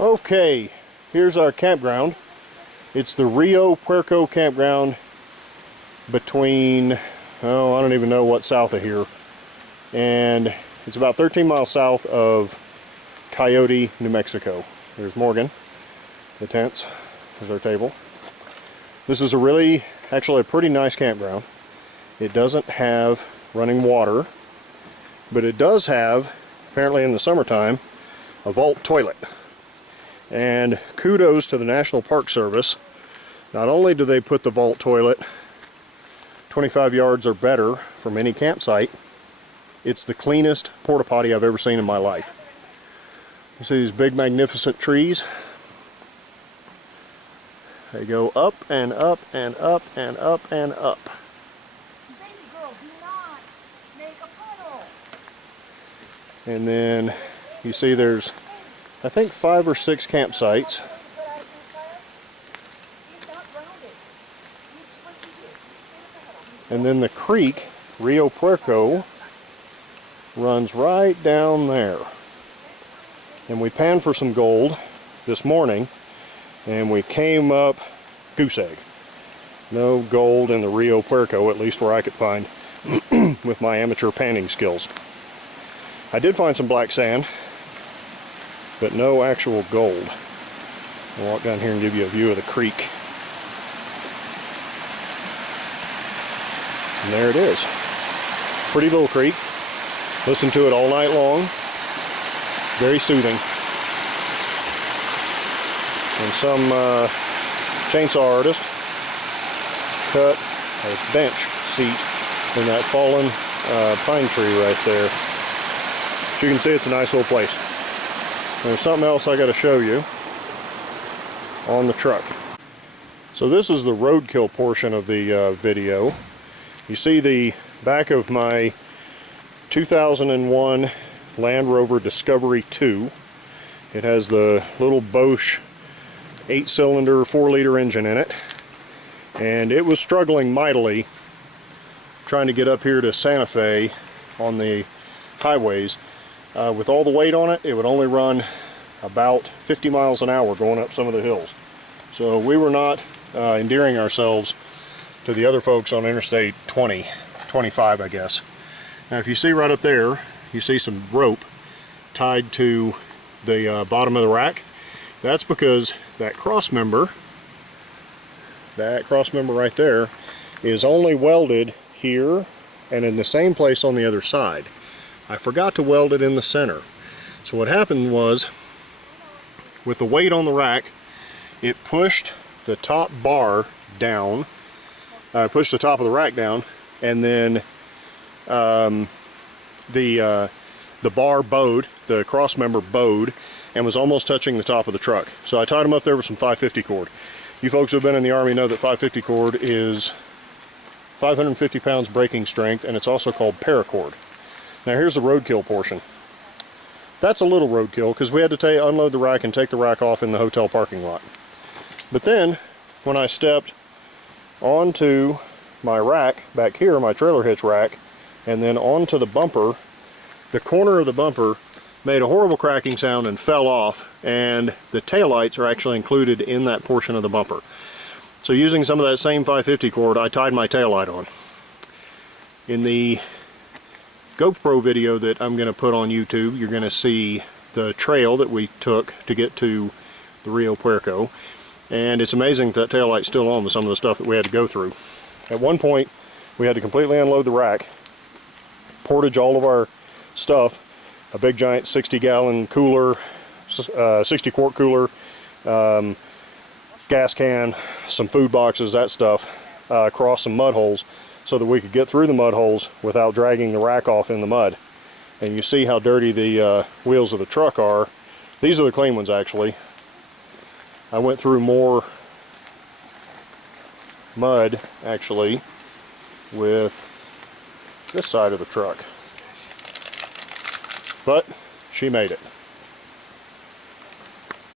Okay, here's our campground. It's the Rio Puerco Campground between, oh, I don't even know what south of here. And it's about 13 miles south of Coyote, New Mexico. There's Morgan, the tents, there's our table. This is actually a pretty nice campground. It doesn't have running water, but it does have, apparently in the summertime, a vault toilet. And kudos to the National Park Service. Not only do they put the vault toilet 25 yards or better from any campsite, it's the cleanest porta potty I've ever seen in my life. You see these big magnificent trees? They go up and up and up and up and up. Baby girl, do not make a puddle. And then you see there's, I think, 5 or 6 campsites. And then the creek, Rio Puerco, runs right down there. And we panned for some gold this morning, and we came up goose egg. No gold in the Rio Puerco, at least where I could find with my amateur panning skills. I did find some black sand, but no actual gold. I'll walk down here and give you a view of the creek. And there it is. Pretty little creek. Listen to it all night long. Very soothing. And some chainsaw artist cut a bench seat in that fallen pine tree right there. As you can see, it's a nice little place. There's something else I got to show you on the truck. So this is the roadkill portion of the video. You see the back of my 2001 Land Rover Discovery 2. It has the little Bosch 8-cylinder 4-liter engine in it, and it was struggling mightily trying to get up here to Santa Fe on the highways. With all the weight on it, it would only run about 50 miles an hour going up some of the hills. So we were not endearing ourselves to the other folks on Interstate 25, I guess. Now if you see right up there, you see some rope tied to the bottom of the rack. That's because that cross member right there is only welded here and in the same place on the other side. I forgot to weld it in the center. So what happened was, with the weight on the rack, it pushed the top bar down, pushed the top of the rack down, and then the bar bowed, the cross member bowed, and was almost touching the top of the truck. So I tied them up there with some 550 cord. You folks who have been in the Army know that 550 cord is 550 pounds braking strength, and it's also called paracord. Now here's the roadkill portion. That's a little roadkill because we had to unload the rack and take the rack off in the hotel parking lot. But then when I stepped onto my rack back here, my trailer hitch rack, and then onto the bumper, the corner of the bumper made a horrible cracking sound and fell off, and the taillights are actually included in that portion of the bumper. So using some of that same 550 cord, I tied my taillight on. In the GoPro video that I'm going to put on YouTube, you're going to see the trail that we took to get to the Rio Puerco, and it's amazing that taillight's still on with some of the stuff that we had to go through. At one point, we had to completely unload the rack, portage all of our stuff, a big giant 60-gallon cooler, 60-quart cooler, gas can, some food boxes, that stuff, across some mud holes so that we could get through the mud holes without dragging the rack off in the mud. And you see how dirty the wheels of the truck are. These are the clean ones, actually. I went through more mud, actually, with this side of the truck. But she made it.